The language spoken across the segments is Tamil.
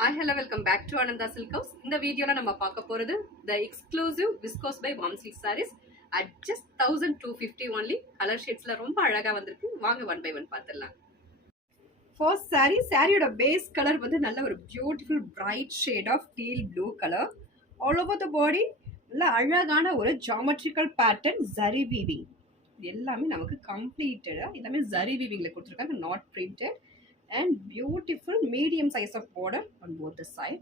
Hello, welcome back to Ananda Silk House. In the video, நம்ம பார்க்க போறது the exclusive viscose by Warm Silk sarees at just 1250 only. Color shadesல ரொம்ப அழகா வந்திருக்கு. வாங்க one by one பார்த்துடலாம். First saree base color வந்து நல்ல ஒரு beautiful bright shade of teal blue color. All over the body நல்ல அழகான ஒரு geometrical pattern zari weaving. எல்லாமே நமக்கு completed. எல்லாமே zari weavingல கொடுத்திருக்காங்க, not printed. And beautiful medium size of border on both the side.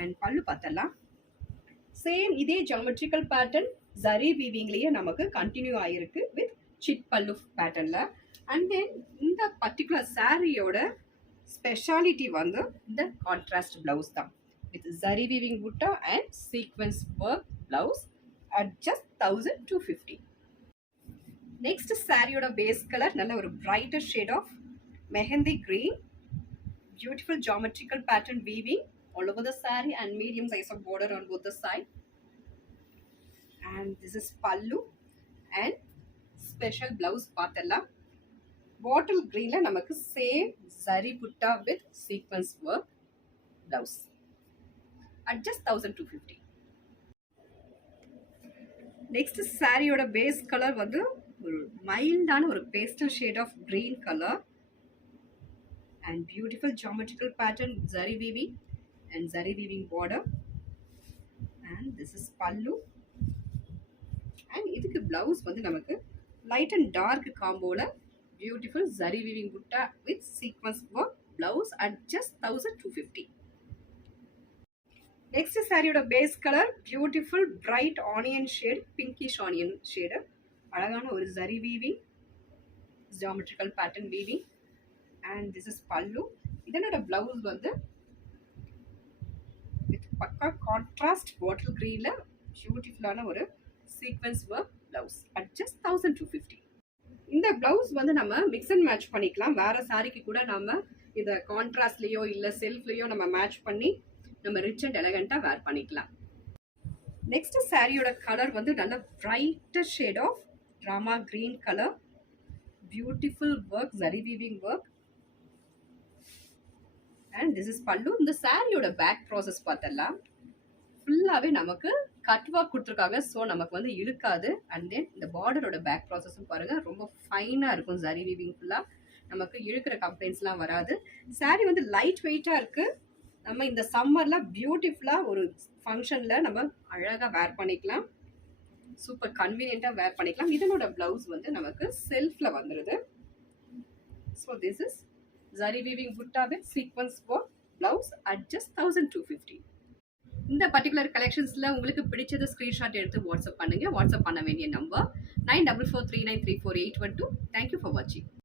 And pallu pathalla same இதே geometrical pattern zari weaving liye namakku continue ஆயிருக்கு with chit pallu pattern la. And then இந்த particular saree oda speciality வந்து இந்த contrast blouse தான் with zari weaving butta and sequence work blouse at just 1250. Next saree oda base color நல்ல ஒரு brighter shade of mehendi green, beautiful geometrical pattern weaving all over the saree and medium size of border on both the side. And this is pallu and special blouse pattalla. Bottle green la namakku same zari butta with sequence work blouse at just 1250. Next saree oda base color vandu mild ana or pastel shade of green color and beautiful geometrical pattern zari weaving and zari weaving border. And this is pallu and idukku blouse vandu namakku light and dark combo la beautiful zari weaving butta with sequence work blouse at just 1250. Next saree oda base color beautiful bright onion shade, pinkish onion shade, alagana or zari weaving geometrical pattern weaving. And this is pallu. இதனோட blouse வந்து with பக்கா contrast bottle greenல பியூட்டிஃபுல்லான ஒரு sequence work blouse at just 1250. இந்த blouse வந்து நம்ம mix and match பண்ணிக்கலாம். வேற சாரிக்கு கூட நம்ம இத கான்ட்ராஸ்ட்லயோ இல்ல செல்ஃப்லயோ நம்ம மேட்ச் பண்ணி நம்ம ரிச் அண்ட் எலகண்டா வேர் பண்ணிக்கலாம். நெக்ஸ்ட் சாரியோட கலர் வந்து நல்ல brighter shade of drama green color, beautiful work zari weaving work. And this is pallu. இந்த சாரியோட பேக் ப்ராசஸ் பார்த்தலாம் ஃபுல்லாவே நமக்கு கட் ஒர்க் கொடுத்துருக்காங்க, ஸோ நமக்கு வந்து இழுக்காது. அண்ட் தென் இந்த பார்டரோட பேக் ப்ராசஸும் பாருங்க ரொம்ப ஃபைனா இருக்கும். ஜரி வீவிங் ஃபுல்லா நமக்கு இழுக்கிற கம்ப்ளைண்ட்ஸ்லாம் வராது. சாரி வந்து லைட் வெயிட்டா இருக்கு. நம்ம இந்த சம்மர்ல பியூட்டிஃபுல்லா ஒரு ஃபங்க்ஷன்ல நம்ம அழகா வேர் பண்ணிக்கலாம், சூப்பர் கன்வீனியன்ட்டா வேர் பண்ணிக்கலாம். இதனோட பிளவுஸ் வந்து நமக்கு செல்ஃப்ல வந்துருது. So this is zari weaving butta with sequence work blouse at just 1250. இந்த பர்టిక్యులர் கலெக்ஷன்ஸ்ல உங்களுக்கு பிடிச்சத ஸ்கிரீன்ஷாட் எடுத்து வாட்ஸ்அப் பண்ணுங்க. வாட்ஸ்அப் பண்ண வேண்டிய number 9443934812. Thank you for watching.